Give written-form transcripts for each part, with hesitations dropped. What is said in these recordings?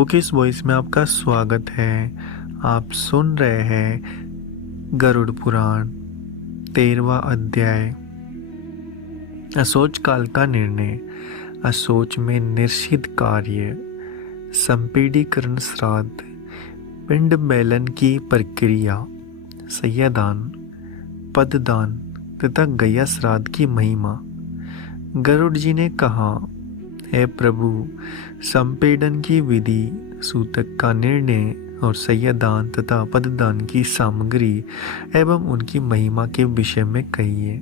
Bookish voice में आपका स्वागत है। आप सुन रहे हैं गरुड़ पुराण 13वां अध्याय, असोच काल का निर्णय। असोच में निश्चित कार्य, संपीडीकरण श्राद्ध, पिंड मेलन की प्रक्रिया, सय्यदान, पददान तथा गया श्राद्ध की महिमा। गरुड़ जी ने कहा, हे प्रभु, संपीडन की विधि, सूतक का निर्णय और सय्यदान तथा पददान की सामग्री एवं उनकी महिमा के विषय में कहिए।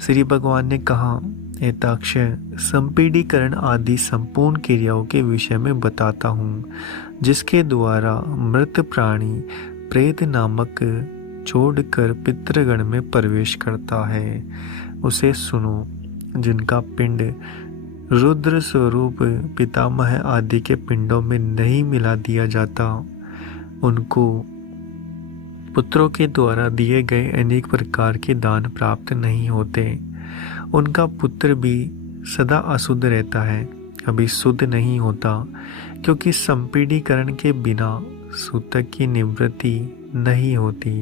श्री भगवान ने कहा, हे ताक्ष, संपीडीकरण आदि संपूर्ण क्रियाओं के विषय में बताता हूँ, जिसके द्वारा मृत प्राणी प्रेत नामक छोड़कर पितृगण में प्रवेश करता है। उसे सुनो। जिनका पिंड रुद्र स्वरूप पितामह आदि के पिंडों में नहीं मिला दिया जाता, उनको पुत्रों के द्वारा दिए गए अनेक प्रकार के दान प्राप्त नहीं होते। उनका पुत्र भी सदा अशुद्ध रहता है, कभी शुद्ध नहीं होता, क्योंकि संपीडीकरण के बिना सूतक की निवृत्ति नहीं होती।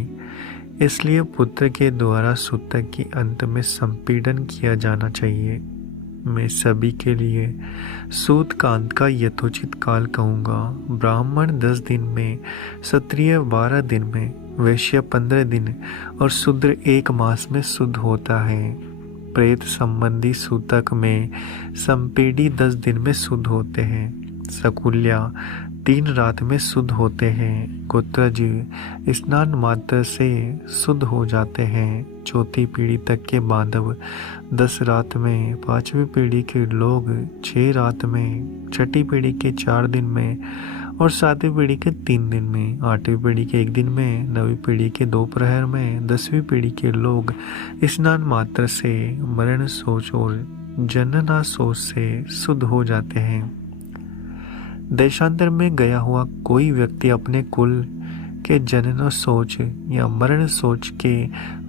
इसलिए पुत्र के द्वारा सूतक के अंत में संपीडन किया जाना चाहिए। मैं सभी के लिए सूत कांत का यथोचित काल कहूँगा। ब्राह्मण 10 दिन में, क्षत्रिय 12 दिन में, वैश्य 15 दिन और शूद्र 1 मास में शुद्ध होता है। प्रेत संबंधी सूतक में संपीडी 10 दिन में शुद्ध होते हैं। सकुल्या 3 रात में शुद्ध होते हैं। गोत्रज स्नान मात्र से शुद्ध हो जाते हैं। चौथी पीढ़ी तक के बांधव 10 रात में, 5वीं पीढ़ी के लोग 6 रात में, 6ठी पीढ़ी के 4 दिन में और 7वीं पीढ़ी के 3 दिन में, 8वीं पीढ़ी के 1 दिन में, 9वीं पीढ़ी के 2 प्रहर में, 10वीं पीढ़ी के लोग स्नान मात्र से, मरण शौच और जनना शौच से शुद्ध हो जाते हैं। देशांतर में गया हुआ कोई व्यक्ति अपने कुल के जनन शौच या मरण शौच के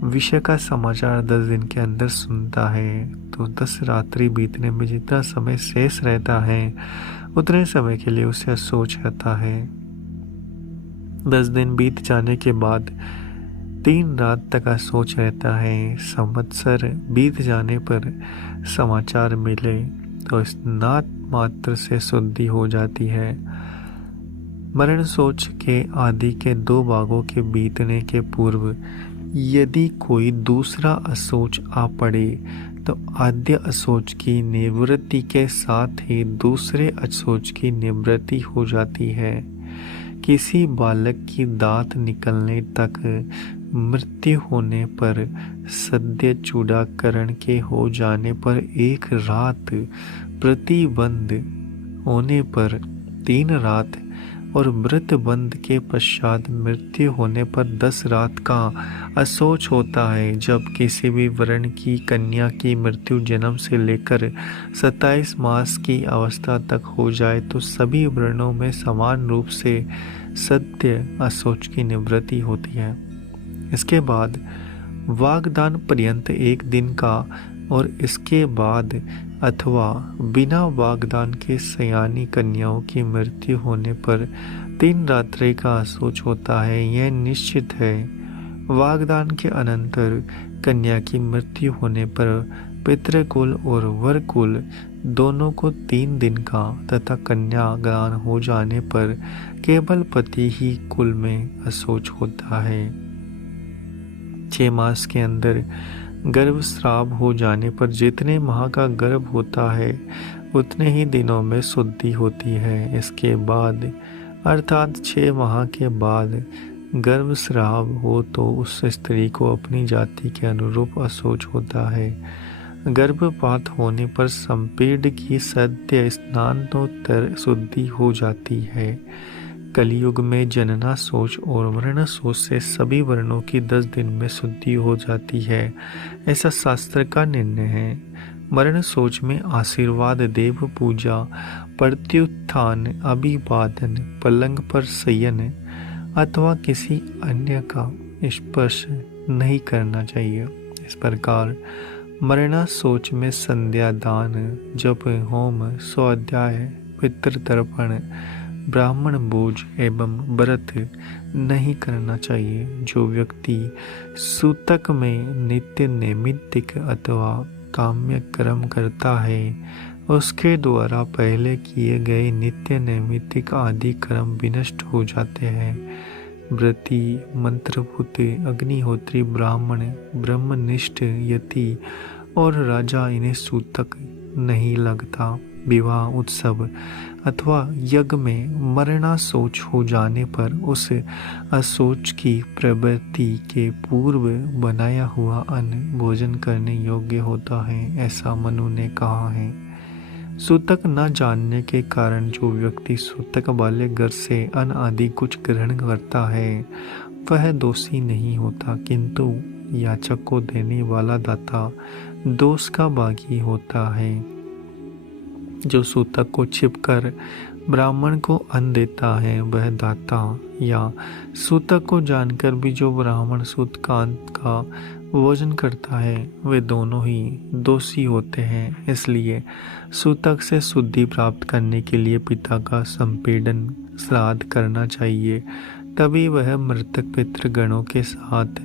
विषय का समाचार 10 दिन के अंदर सुनता है, तो 10 रात्रि बीतने में जितना समय शेष रहता है, उतने समय के लिए उसे शौच रहता है। 10 दिन बीत जाने के बाद 3 रात तक शौच रहता है। संवत्सर बीत जाने पर समाचार मिले तो स्नान मात्र से शुद्धि हो जाती है। मरण शौच के आदि के 2 भागों के बीतने के पूर्व यदि कोई दूसरा अशौच आ पड़े तो आद्य अशौच की निवृत्ति के साथ ही दूसरे अशौच की निवृत्ति हो जाती है। किसी बालक की दांत निकलने तक, मृत्यु होने पर, सद्य चूड़ाकरण के हो जाने पर 1 रात, प्रतिबंध होने पर 3 रात और मृत बंध के पश्चात मृत्यु होने पर 10 रात का अशौच होता है। जब किसी भी वर्ण की कन्या की मृत्यु जन्म से लेकर 27 मास की अवस्था तक हो जाए तो सभी वर्णों में समान रूप से सत्य अशौच की निवृत्ति होती है। इसके बाद वागदान पर्यंत 1 दिन का और इसके बाद अथवा बिना वागदान के सयानी कन्याओं की मृत्यु होने पर 3 रात्रि का अशौच होता है। यह निश्चित है। वागदान के अनंतर कन्या की मृत्यु होने पर पितृकुल और वरकुल दोनों को 3 दिन का तथा कन्यादान हो जाने पर केवल पति ही कुल में अशौच होता है। 6 मास के अंदर गर्भस्राव हो जाने पर जितने माह का गर्भ होता है उतने ही दिनों में शुद्धि होती है। इसके बाद अर्थात 6 माह के बाद गर्भस्राव हो तो उस स्त्री को अपनी जाति के अनुरूप अशौच होता है। गर्भपात होने पर संपीड की सद्य स्नानोत्तर शुद्धि हो जाती है। कलयुग में जनना शौच और मरण शौच से सभी वर्णों की 10 दिन में शुद्धि हो जाती है, ऐसा शास्त्र का निर्णय है। मरण शौच में आशीर्वाद, देव पूजा, प्रत्युत्थान, अभिवादन, पलंग पर शयन अथवा किसी अन्य का स्पर्श नहीं करना चाहिए। इस प्रकार मरणा शौच में संध्या दान, जप, होम, स्वाध्याय, पितृतर्पण, ब्राह्मण भोज एवं व्रत नहीं करना चाहिए। जो व्यक्ति सूतक में नित्य नैमित्तिक अथवा काम्य कर्म करता है उसके द्वारा पहले किए गए नित्य नैमित्तिक आदि कर्म विनष्ट हो जाते हैं। व्रती, मंत्रभूत, अग्निहोत्री, ब्राह्मण, ब्रह्मनिष्ठ, यति और राजा इन्हें सूतक नहीं लगता। विवाह, उत्सव अथवा यज्ञ में मरणाशोच हो जाने पर उस अशोच की प्रवृत्ति के पूर्व बनाया हुआ अन्न भोजन करने योग्य होता है, ऐसा मनु ने कहा है। सूतक न जानने के कारण जो व्यक्ति सूतक वाले घर से अन्न आदि कुछ ग्रहण करता है वह दोषी नहीं होता, किंतु याचक को देने वाला दाता दोष का भागी होता है। जो सूतक को छिपकर ब्राह्मण को अन्न देता है वह दाता, या सूतक को जानकर भी जो ब्राह्मण सूतकांत का भोजन करता है वे दोनों ही दोषी होते हैं। इसलिए सूतक से शुद्धि प्राप्त करने के लिए पिता का संपीड़न श्राद्ध करना चाहिए, तभी वह मृतक पितृगणों के साथ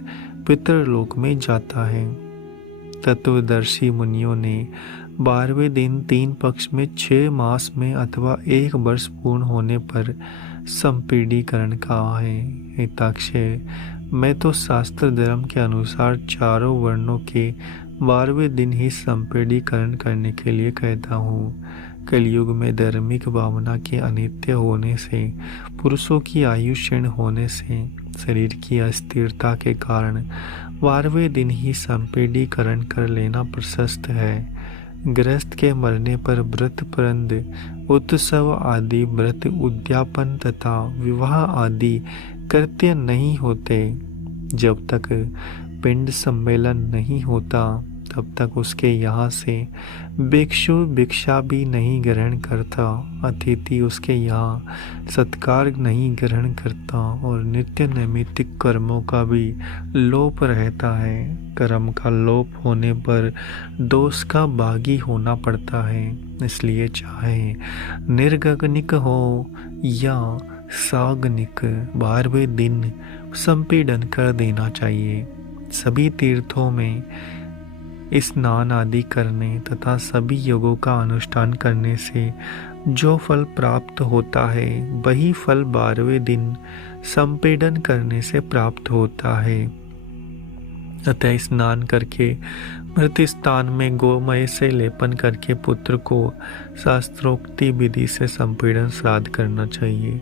पितृलोक में जाता है। तत्वदर्शी मुनियों ने 12वें दिन 3 पक्ष में 6 मास में अथवा 1 वर्ष पूर्ण होने पर संपीडीकरण कहा है। हिताक्षय, मैं तो शास्त्र धर्म के अनुसार चारों वर्णों के 12वें दिन ही संपीडीकरण करने के लिए कहता हूँ। कलयुग में धार्मिक भावना के अनित्य होने से, पुरुषों की आयु क्षीण होने से, शरीर की अस्थिरता के कारण 12वें दिन ही संपीडीकरण कर लेना प्रशस्त है। गृहस्थ के मरने पर व्रत प्रंद, उत्सव आदि व्रत उद्यापन तथा विवाह आदि कृत्य नहीं होते। जब तक पिंड सम्मेलन नहीं होता तब तक उसके यहाँ से भिक्षु भिक्षा भी नहीं ग्रहण करता, अतिथि उसके यहाँ सत्कार नहीं ग्रहण करता और नित्य नैमित्तिक कर्मों का भी लोप रहता है। कर्म का लोप होने पर दोष का भागी होना पड़ता है। इसलिए चाहे निर्गनिक हो या सागनिक 12वें दिन संपीड़न कर देना चाहिए। सभी तीर्थों में स्नान आदि करने तथा सभी योगों का अनुष्ठान करने से जो फल प्राप्त होता है वही फल 12वें दिन संपीड़न करने से प्राप्त होता है। अतः स्नान करके मृत स्थान में गोमय से लेपन करके पुत्र को शास्त्रोक्ति विधि से संपीड़न श्राद्ध करना चाहिए।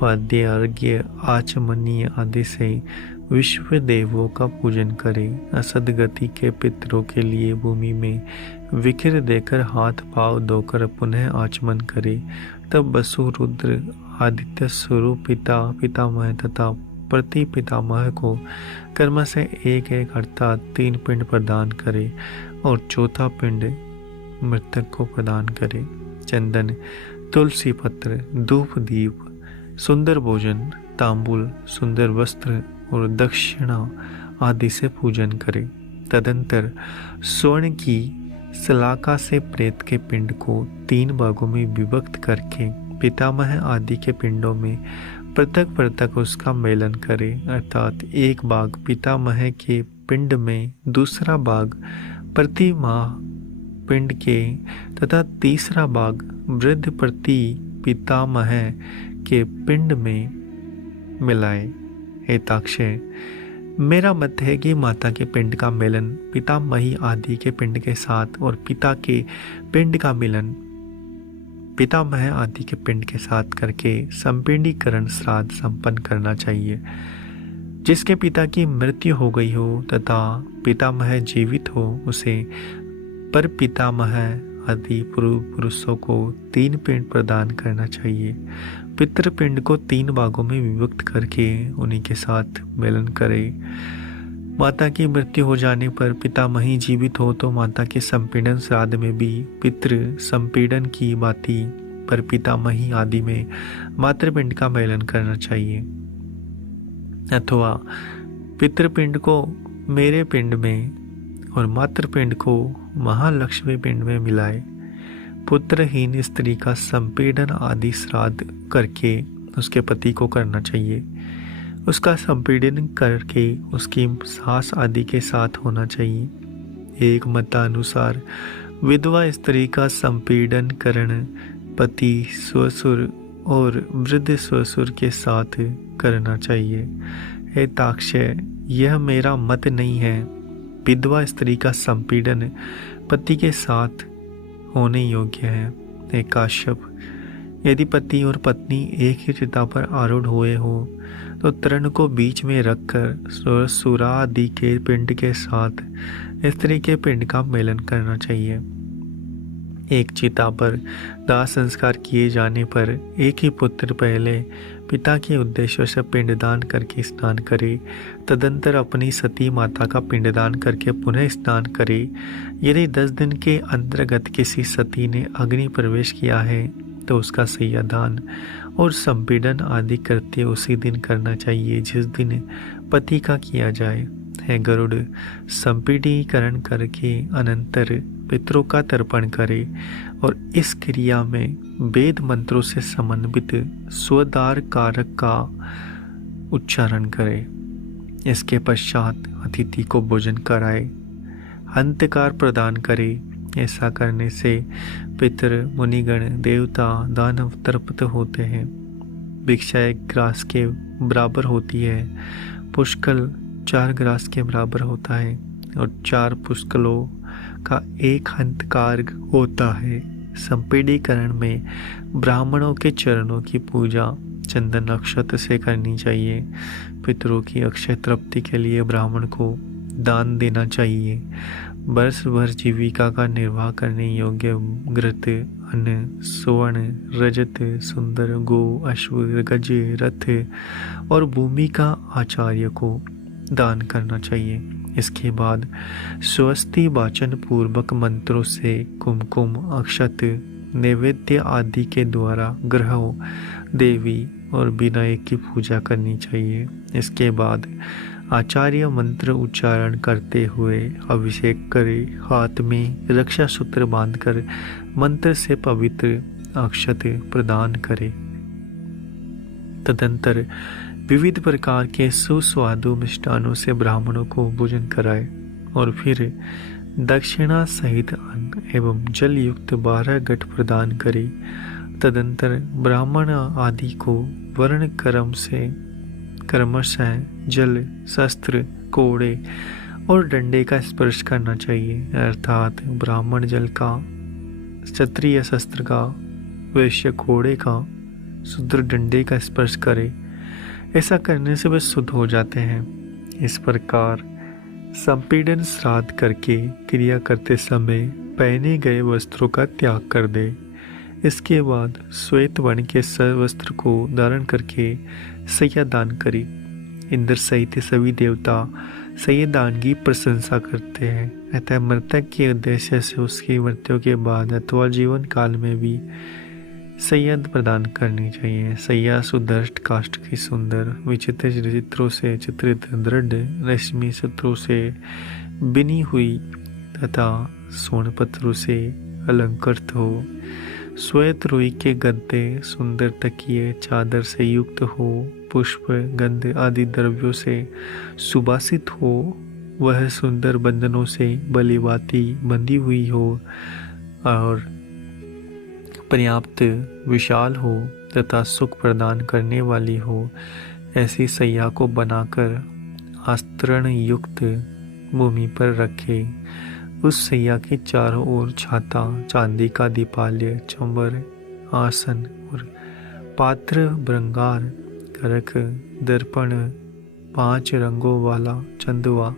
पाद्य, अर्घ्य, आचमनीय आदि से विश्व देवों का पूजन करें। असदगति के पितरों के लिए भूमि में विखिर देकर हाथ पांव धोकर पुनः आचमन करे। तब वसु, रुद्र, आदित्य स्वरूप पिता, पितामह तथा प्रति पितामह को कर्म से एक अर्थात 3 पिंड प्रदान करे और चौथा पिंड मृतक को प्रदान करे। चंदन, तुलसी पत्र, धूप दीप, सुंदर भोजन, तांबूल, सुंदर वस्त्र और दक्षिणा आदि से पूजन करे। तदंतर स्वर्ण की सलाका से प्रेत के पिंड को 3 भागों में विभक्त करके पितामह आदि के पिंडों में पृथक पृथक उसका मेलन करे, अर्थात एक भाग पितामह के पिंड में, दूसरा भाग प्रतिमाह पिंड के तथा तीसरा भाग वृद्ध प्रति पितामह के पिंड में मिलाए। हिताक्षय, मेरा मत है कि माता के पिंड का मिलन पितामही आदि के पिंड के साथ और पिता के पिंड का मिलन पितामह आदि के पिंड के साथ करके संपिंडीकरण श्राद्ध संपन्न करना चाहिए। जिसके पिता की मृत्यु हो गई हो तथा पितामह जीवित हो उसे पर पितामह आदि पूर्व पुरुषों को 3 पिंड प्रदान करना चाहिए। पितृपिंड को 3 भागों में विभक्त करके उन्हीं के साथ मिलन करे। माता की मृत्यु हो जाने पर पितामही जीवित हो तो माता के संपीड़न श्राद्ध में भी पितृ संपीड़न की भांति पर पितामही आदि में मातृपिंड का मिलन करना चाहिए, अथवा पितृपिंड को मेरे पिंड में और मातृपिंड को महालक्ष्मी पिंड में मिलाए। पुत्रहीन स्त्री का संपीड़न आदि श्राद्ध करके उसके पति को करना चाहिए। उसका संपीड़न करके उसकी सास आदि के साथ होना चाहिए। एक मतानुसार विधवा स्त्री का संपीड़न करण पति ससुर और वृद्ध ससुर के साथ करना चाहिए। हे ताक्षय, यह मेरा मत नहीं है। विधवा स्त्री का संपीड़न पति के साथ होने योग्य है। हे काश्यप, यदि पति और पत्नी एक ही चिता पर आरूढ़ हुए हो तो तृण को बीच में रखकर सुरा आदि के पिंड के साथ स्त्री के पिंड का मेलन करना चाहिए। एक चिता पर दाह संस्कार किए जाने पर एक ही पुत्र पहले पिता के उद्देश्य से पिंडदान करके स्नान करे, तदंतर अपनी सती माता का पिंडदान करके पुनः स्नान करे। यदि 10 दिन के अंतर्गत किसी सती ने अग्नि प्रवेश किया है तो उसका सैयादान और संपीड़न आदि करते उसी दिन करना चाहिए जिस दिन पति का किया जाए। है गरुड़, संपीडीकरण करके अनंतर पितरों का तर्पण करे और इस क्रिया में वेद मंत्रों से समन्वित स्वदार कारक का उच्चारण करे। इसके पश्चात अतिथि को भोजन कराए, अंतकार प्रदान करे। ऐसा करने से पितर, मुनिगण, देवता, दानव तृप्त होते हैं। भिक्षा 1 ग्रास के बराबर होती है, पुष्कल 4 ग्रास के बराबर होता है और 4 पुष्कलों का 1 अंतकार होता है। संपीडीकरण में ब्राह्मणों के चरणों की पूजा चंदन अक्षत से करनी चाहिए। पितरों की अक्षय तृप्ति के लिए ब्राह्मण को दान देना चाहिए। वर्ष भर जीविका का निर्वाह करने योग्य घृत, अन्न, स्वर्ण, रजत, सुंदर, गो, अश्व, गज, रथ और भूमि का आचार्य को दान करना चाहिए। इसके बाद स्वस्ति वाचन पूर्वक मंत्रों से कुमकुम, अक्षत, नैवेद्य आदि के द्वारा ग्रहों, देवी और विनय की पूजा करनी चाहिए। इसके बाद आचार्य मंत्र उच्चारण करते हुए अभिषेक करे, हाथ में रक्षा सूत्र बांधकर मंत्र से पवित्र अक्षत प्रदान करे। तदंतर विविध प्रकार के सुस्वादु मिष्टानों से ब्राह्मणों को भोजन कराए और फिर दक्षिणा सहित अन्न एवं जल युक्त 12 घट प्रदान करे। तदंतर ब्राह्मण आदि को वर्ण कर्म से क्रमशः जल, शस्त्र, कोड़े और डंडे का स्पर्श करना चाहिए। अर्थात ब्राह्मण जल का, क्षत्रिय शस्त्र का, वैश्य कोड़े का, शूद्र डंडे का स्पर्श करे। ऐसा करने से वे शुद्ध हो जाते हैं। इस प्रकार संपीड़न श्राद्ध करके क्रिया करते समय पहने गए वस्त्रों का त्याग कर दे। इसके बाद श्वेत वर्ण के वस्त्र को धारण करके सैयादान करे। इंद्र सहित सभी देवता सैयादान की प्रशंसा करते हैं। अतः मृतक के उद्देश्य से उसकी मृत्यु के बाद अथवा जीवन काल में भी सैयद प्रदान करनी चाहिए। सैया सुदृढ़ काष्ठ की सुंदर विचित्र चित्रों से चित्रित दृढ़ रेशमी सूत्रों से बिनी हुई तथा स्वर्ण पत्रों से अलंकृत हो। श्वेत रुई के गद्दे, सुंदर तकिए, चादर से युक्त हो, पुष्प, गंध आदि द्रव्यों से सुबासित हो, वह सुंदर बंधनों से बलिवाती बंधी हुई हो और पर्याप्त विशाल हो तथा सुख प्रदान करने वाली हो। ऐसी सैया को बनाकर आस्तरण युक्त भूमि पर रखे। उस सैया के चारों ओर छाता, चांदी का दीपाल्य, चंबर, आसन और पात्र, भृंगार, करक, दर्पण, 5 रंगों वाला चंदवा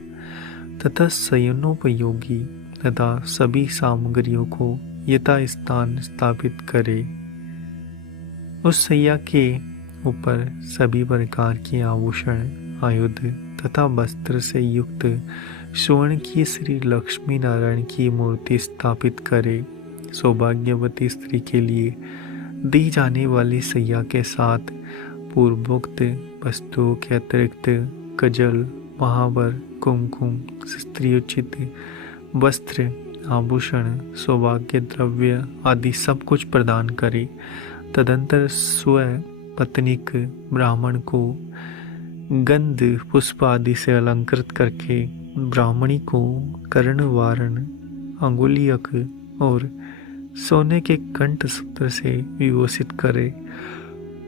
तथा शयनोपयोगी तथा सभी सामग्रियों को यथास्थान स्थापित करे। उस सैया के ऊपर सभी प्रकार के आभूषण, आयुध तथा वस्त्र से युक्त स्वर्ण की श्री लक्ष्मी नारायण की मूर्ति स्थापित करे। सौभाग्यवती स्त्री के लिए दी जाने वाली सैया के साथ पूर्वोक्त वस्तुओं के अतिरिक्त कजल, महावर, कुमकुम, स्त्रियोचित वस्त्र आभूषण, सौभाग्य द्रव्य आदि सब कुछ प्रदान करे। तदंतर स्वयं पत्नीक ब्राह्मण को गंध पुष्प आदि से अलंकृत करके ब्राह्मणी को कर्ण वारण, अंगुलीयक और सोने के कंठ सूत्र से विभूषित करे।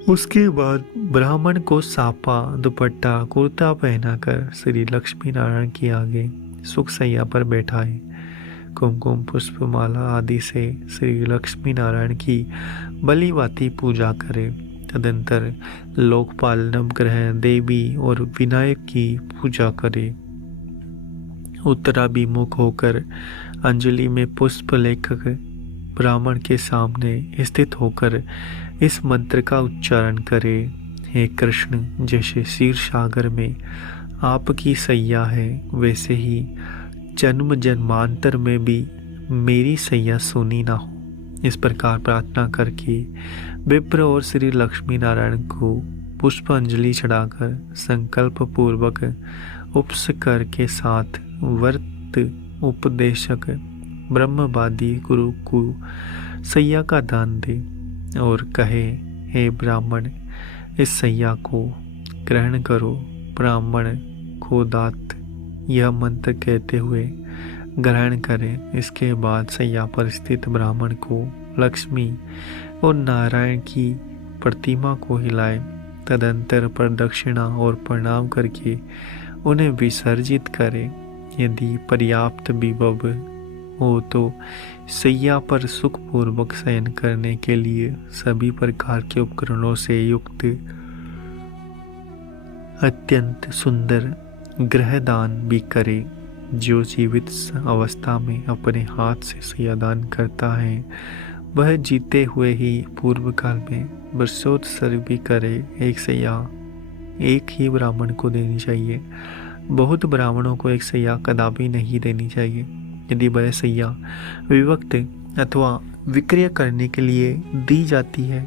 उसके बाद ब्राह्मण को सापा, दुपट्टा, कुर्ता पहनाकर श्री लक्ष्मी नारायण के आगे सुख सैया पर बैठाए। कुमकुम, पुष्प, माला आदि से श्री लक्ष्मी नारायण की बलिवाती पूजा करे। तदंतर लोकपाल, नवग्रह, देवी और विनायक की पूजा करे। उत्तराभिमुख होकर अंजलि में पुष्प लेकर ब्राह्मण के सामने स्थित होकर इस मंत्र का उच्चारण करे। हे कृष्ण, जैसे क्षीर सागर में आपकी सैया है, वैसे ही जन्म जन्मांतर में भी मेरी सैया सुनी ना हो। इस प्रकार प्रार्थना करके विप्र और श्री लक्ष्मी नारायण को पुष्पांजलि चढ़ाकर संकल्प पूर्वक उपस्कर के साथ व्रत उपदेशक ब्रह्मवादी गुरु को सैया का दान दे और कहे, हे ब्राह्मण, इस सैया को ग्रहण करो। ब्राह्मण को दात यह मंत्र कहते हुए ग्रहण करें। इसके बाद सैया पर स्थित ब्राह्मण को लक्ष्मी और नारायण की प्रतिमा को हिलाए। तदंतर प्रदक्षिणा और प्रणाम करके उन्हें विसर्जित करें। यदि पर्याप्त विभव हो तो सैया पर सुखपूर्वक शयन करने के लिए सभी प्रकार के उपकरणों से युक्त अत्यंत सुंदर ग्रहदान भी करे। जो जीवित अवस्था में अपने हाथ से सैयादान करता है, वह जीते हुए ही पूर्व काल में वर्षोत्सर्ग भी करे। एक सैया एक ही ब्राह्मण को देनी चाहिए। बहुत ब्राह्मणों को एक सैया कदापि नहीं देनी चाहिए। यदि वह सैया विभक्त अथवा विक्रय करने के लिए दी जाती है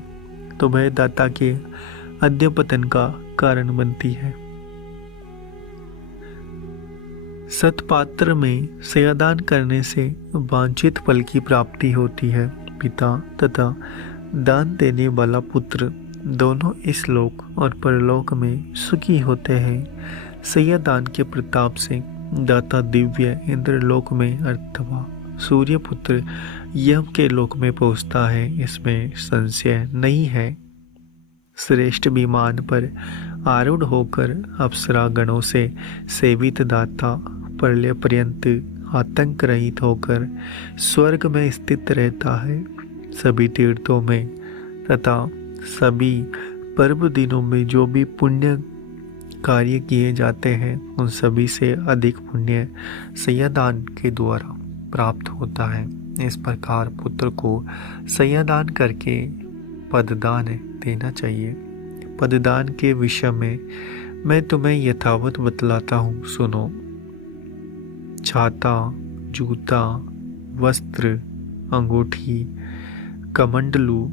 तो वह दाता के अध्यपतन का कारण बनती है। सत्पात्र में सैयादान करने से वांछित फल की प्राप्ति होती है। पिता तथा दान देने वाला पुत्र दोनों इस लोक और परलोक में सुखी होते हैं। सैयादान के प्रताप से दाता दिव्य इंद्रलोक में अथवा सूर्य पुत्र यम के लोक में पहुंचता है, इसमें संशय नहीं है। श्रेष्ठ विमान पर आरूढ़ होकर अप्सरा गणों से सेवित दाता प्रलय पर्यंत आतंक रहित होकर स्वर्ग में स्थित रहता है। सभी तीर्थों में तथा सभी पर्व दिनों में जो भी पुण्य कार्य किए जाते हैं, उन सभी से अधिक पुण्य सैयादान के द्वारा प्राप्त होता है। इस प्रकार पुत्र को सैयादान करके पददान देना चाहिए। पददान के विषय में मैं तुम्हें यथावत बतलाता हूँ, सुनो। छाता, जूता, वस्त्र, अंगूठी, कमंडलू,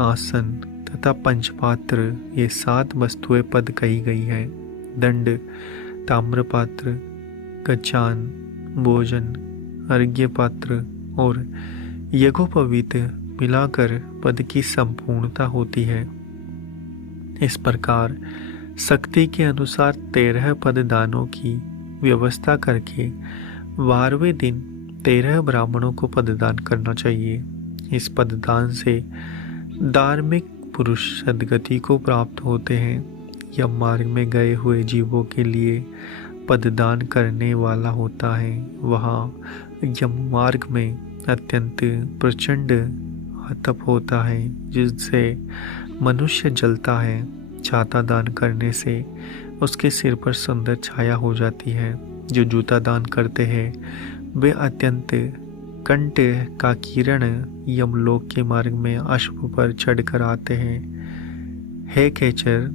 आसन तथा पंचपात्र, ये 7 वस्तुएं पद कही गई है। दंड, ताम्रपात्र, कचान, भोजन, अर्घ्य पात्र और यज्ञोपवीत मिलाकर पद की संपूर्णता होती है। इस प्रकार शक्ति के अनुसार 13 पददानों की व्यवस्था करके 12वें दिन 13 ब्राह्मणों को पददान करना चाहिए। इस पददान से धार्मिक पुरुष सद्गति को प्राप्त होते हैं। यम मार्ग में गए हुए जीवों के लिए पददान करने वाला होता है। वहाँ यम मार्ग में अत्यंत प्रचंड आतप होता है, जिससे मनुष्य जलता है। छाता दान करने से उसके सिर पर सुंदर छाया हो जाती है। जो जूता दान करते हैं वे अत्यंत कंठ का किरण यमलोक के मार्ग में अश्व पर चढ़कर आते हैं। हे खेचर,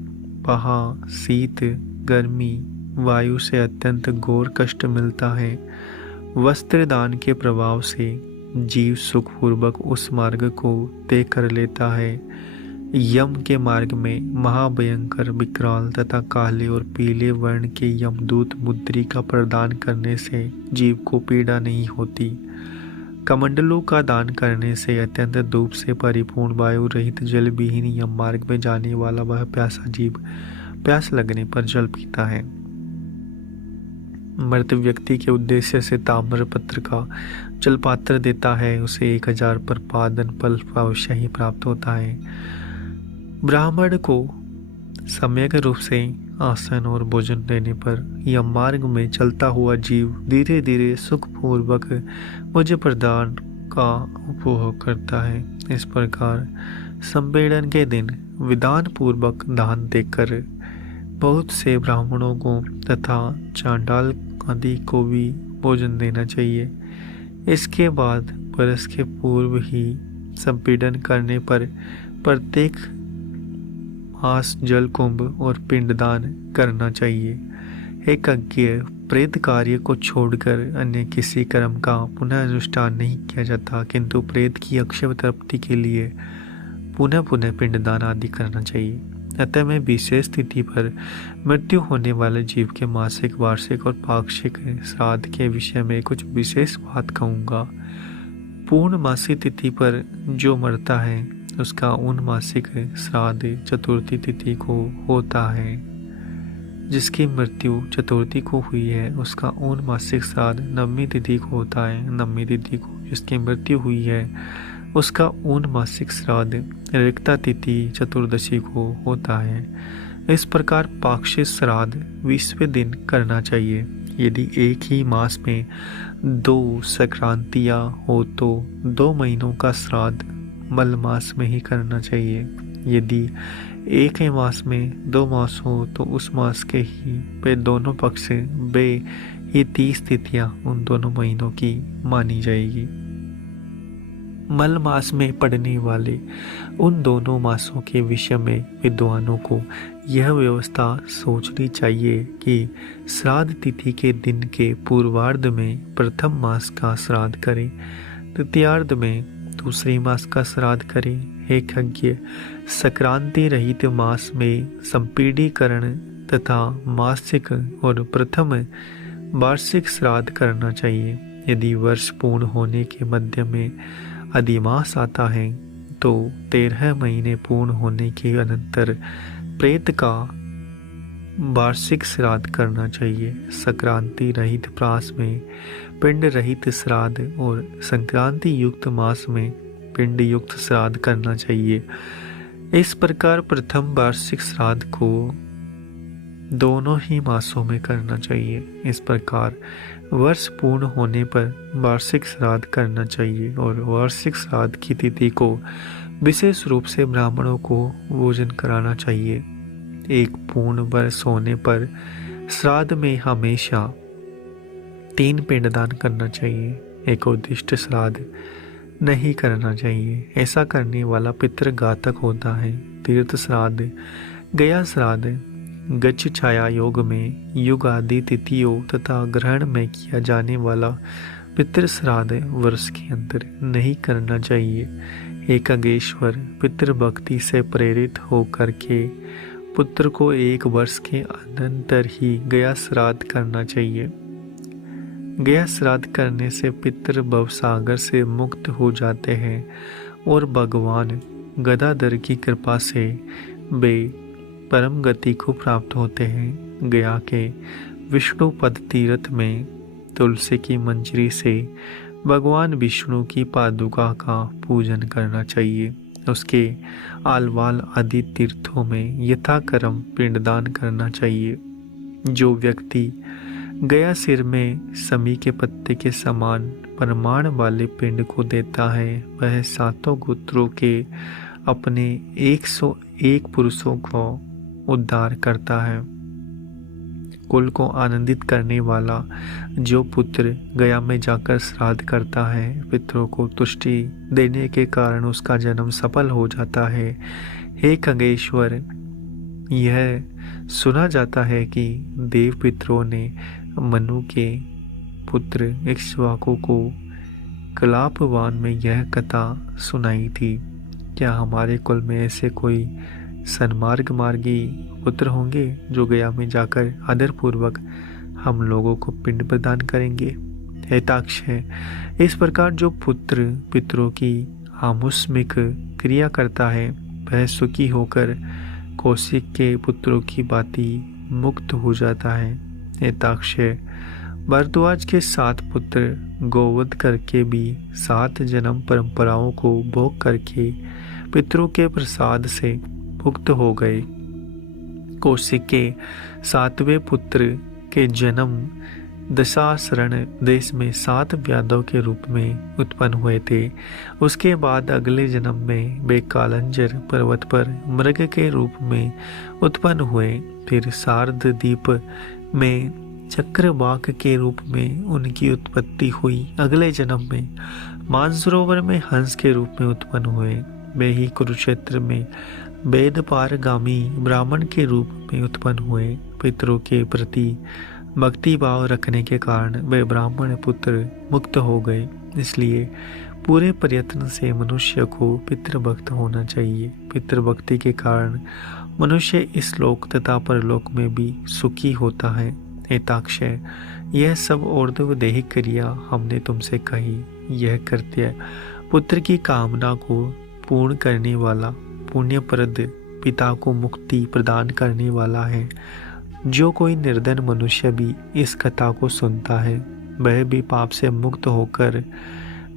पहा, शीत, गर्मी, वायु से अत्यंत घोर कष्ट मिलता है। वस्त्र दान के प्रभाव से जीव सुखपूर्वक उस मार्ग को तय कर लेता है। यम के मार्ग में महाभयंकर, विकराल तथा काले और पीले वर्ण के यमदूत मुद्रिका प्रदान करने से जीव को पीड़ा नहीं होती। कमंडलों का दान करने से अत्यंत धूप से परिपूर्ण वायु रहित जल विहीन यम मार्ग में जाने वाला वह प्यासा जीव प्यास लगने पर जल पीता है। मृत व्यक्ति के उद्देश्य से ताम्र पत्र का जल पात्र देता है, उसे 1000 पर पादन फल अवश्य ही प्राप्त होता है। ब्राह्मण को सम्यक रूप से आसन और भोजन देने पर यम मार्ग में चलता हुआ जीव धीरे धीरे सुखपूर्वक मुझ प्रदान का उपभोग करता है। इस प्रकार संपेड़न के दिन विधान पूर्वक दान देकर बहुत से ब्राह्मणों को तथा चांडाल आदि को भी भोजन देना चाहिए। इसके बाद बरस के पूर्व ही संपीड़न करने पर प्रत्येक मास जल कुंभ और पिंडदान करना चाहिए। एक यज्ञ प्रेत कार्य को छोड़कर अन्य किसी कर्म का पुनः अनुष्ठान नहीं किया जाता, किंतु प्रेत की अक्षय तृप्ति के लिए पुनः पुनः पिंडदान आदि करना चाहिए। अतः मैं विशेष तिथि पर मृत्यु होने वाले जीव के मासिक, वार्षिक और पाक्षिक श्राद्ध के विषय में कुछ विशेष बात कहूँगा। पूर्ण मासिक तिथि पर जो मरता है उसका उन मासिक श्राद्ध चतुर्थी तिथि को होता है। जिसकी मृत्यु चतुर्थी को हुई है उसका उन मासिक श्राद्ध नवमी तिथि को होता है। नवमी तिथि को जिसकी मृत्यु हुई है उसका उन मासिक श्राद्ध रिक्ता तिथि चतुर्दशी को होता है। इस प्रकार पाक्षिक श्राद्ध 20वें दिन करना चाहिए। यदि एक ही मास में 2 संक्रांतियाँ हो तो 2 महीनों का श्राद्ध मल मास में ही करना चाहिए। यदि एक ही मास में 2 मास हो तो उस मास के ही पे दोनों पक्ष बे ही 30 तिथियां उन दोनों महीनों की मानी जाएगी। मल मास में पड़ने वाले उन दोनों मासों के विषय में विद्वानों को यह व्यवस्था सोचनी चाहिए कि श्राद्ध तिथि के दिन के पूर्वार्ध में प्रथम मास का श्राद्ध करें, तृतीयार्ध में दूसरे मास का श्राद्ध करें। एक यज्ञ संक्रांति रहित मास में संपीडीकरण तथा मासिक और प्रथम वार्षिक श्राद्ध करना चाहिए। यदि वर्ष पूर्ण होने के मध्य में अधिमास आता है तो 13 महीने पूर्ण होने के अनंतर प्रेत का वार्षिक श्राद्ध करना चाहिए। संक्रांति रहित प्रास में पिंड रहित श्राद्ध और संक्रांति युक्त मास में पिंड युक्त श्राद्ध करना चाहिए। इस प्रकार प्रथम वार्षिक श्राद्ध को दोनों ही मासों में करना चाहिए। इस प्रकार वर्ष पूर्ण होने पर वार्षिक श्राद्ध करना चाहिए और वार्षिक श्राद्ध की तिथि को विशेष रूप से ब्राह्मणों को भोजन कराना चाहिए। एक पूर्ण वर्ष होने पर श्राद्ध में हमेशा 3 पिंडदान करना चाहिए। एक उद्दिष्ट श्राद्ध नहीं करना चाहिए। ऐसा करने वाला पितृघातक होता है। तीर्थ श्राद्ध, गया श्राद्ध, गच्छ छाया योग में युग आदि तिथियों तथा ग्रहण में किया जाने वाला पितृ श्राद्ध वर्ष के अंदर नहीं करना चाहिए। एकागेश्वर पितृभक्ति से प्रेरित होकर के पुत्र को 1 वर्ष के अनंतर ही गया श्राद्ध करना चाहिए। गया श्राद्ध करने से पितृ भवसागर से मुक्त हो जाते हैं और भगवान गदाधर की कृपा से वे परम गति को प्राप्त होते हैं। गया के विष्णु पद तीर्थ में तुलसी की मंजरी से भगवान विष्णु की पादुका का पूजन करना चाहिए। उसके आलवाल आदि तीर्थों में यथाक्रम पिंडदान करना चाहिए। जो व्यक्ति गया सिर में समी के पत्ते के समान प्रमाण वाले पिंड को देता है वह 7 गोत्रों के अपने 101 पुरुषों को उद्धार करता है। कुल को आनंदित करने वाला जो पुत्र गया में जाकर श्राद्ध करता है पितरों को तुष्टि देने के कारण उसका जन्म सफल हो जाता है। हे खगेश्वर, यह सुना जाता है कि देव पितरों ने मनु के पुत्र इक्ष्वाकु को कलापवान में यह कथा सुनाई थी। क्या हमारे कुल में ऐसे कोई सन्मार्ग मार्गी पुत्र होंगे जो गया में जाकर आदरपूर्वक हम लोगों को पिंड प्रदान करेंगे? हेताक्षय, इस प्रकार जो पुत्र पितरों की आमुष्मिक क्रिया करता है वह सुखी होकर कौशिक के पुत्रों की भांति मुक्त हो जाता है। हेताक्षय, भारद्वाज के 7 पुत्र गोवध करके भी 7 जन्म परंपराओं को भोग करके पितरों के प्रसाद से मुक्त हो गए। कौशिक के 7वें पुत्र के जन्म दशासरण देश में 7 व्याधों के रूप में उत्पन्न हुए थे। उसके बाद अगले जन्म में वे कालंजर पर्वत पर मृग के रूप में उत्पन्न हुए। फिर शारद द्वीप में चक्रवाक के रूप में उनकी उत्पत्ति हुई। अगले जन्म में मानसरोवर में हंस के रूप में उत्पन्न हुए। वे ही कुरुक्षेत्र में वेद पारगामी ब्राह्मण के रूप में उत्पन्न हुए। पितरों के प्रति भक्ति भाव रखने के कारण वे ब्राह्मण पुत्र मुक्त हो गए। इसलिए पूरे प्रयत्न से मनुष्य को पितृभक्त होना चाहिए। पितृभक्ति के कारण मनुष्य इस लोक तथा परलोक में भी सुखी होता है। हेताक्षय, यह सब और्ध्वदेहिक क्रिया हमने तुमसे कही। यह कृत्य पुत्र की कामना को पूर्ण करने वाला, पुण्यप्रद, पिता को मुक्ति प्रदान करने वाला है। जो कोई निर्धन मनुष्य भी इस कथा को सुनता है वह भी पाप से मुक्त होकर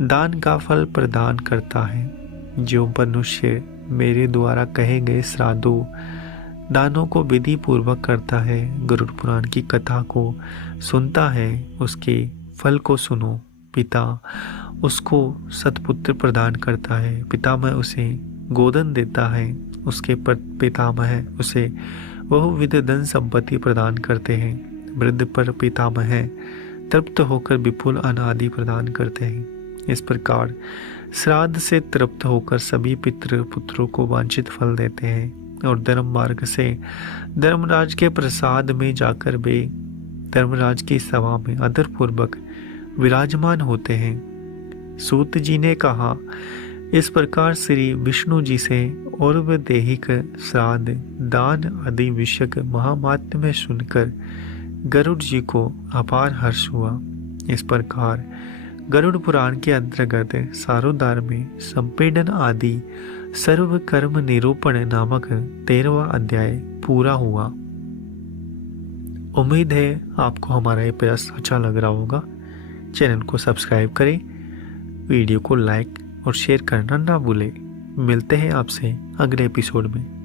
दान का फल प्रदान करता है। जो मनुष्य मेरे द्वारा कहे गए श्राद्धों दानों को विधि पूर्वक करता है, गरुड़ पुराण की कथा को सुनता है, उसके फल को सुनो। पिता उसको सतपुत्र प्रदान करता है, पितामह उसे गोदन देता है, उसके पितामह उसे बहुविध धन संपत्ति प्रदान करते हैं। वृद्ध पर पितामह तृप्त होकर विपुल अन्न आदि प्रदान करते हैं। इस प्रकार श्राद्ध से तृप्त होकर सभी पितृ पुत्रों को वांछित फल देते हैं और धर्म मार्ग से धर्मराज के प्रसाद में जाकर वे धर्मराज की सभा में आदरपूर्वक विराजमान होते हैं। सूत जी ने कहा, इस प्रकार श्री विष्णु जी से और्ध्वदेहिक श्राद्ध दान आदि विषयक महात्म्य सुनकर गरुड़ जी को अपार हर्ष हुआ। इस प्रकार गरुड़ पुराण के अंतर्गत सारोद्धार में संपीड़न आदि सर्व कर्म निरूपण नामक 13वां अध्याय पूरा हुआ। उम्मीद है आपको हमारा ये प्रयास अच्छा लग रहा होगा। चैनल को सब्सक्राइब करें, वीडियो को लाइक और शेयर करना ना भूलें। मिलते हैं आपसे अगले एपिसोड में।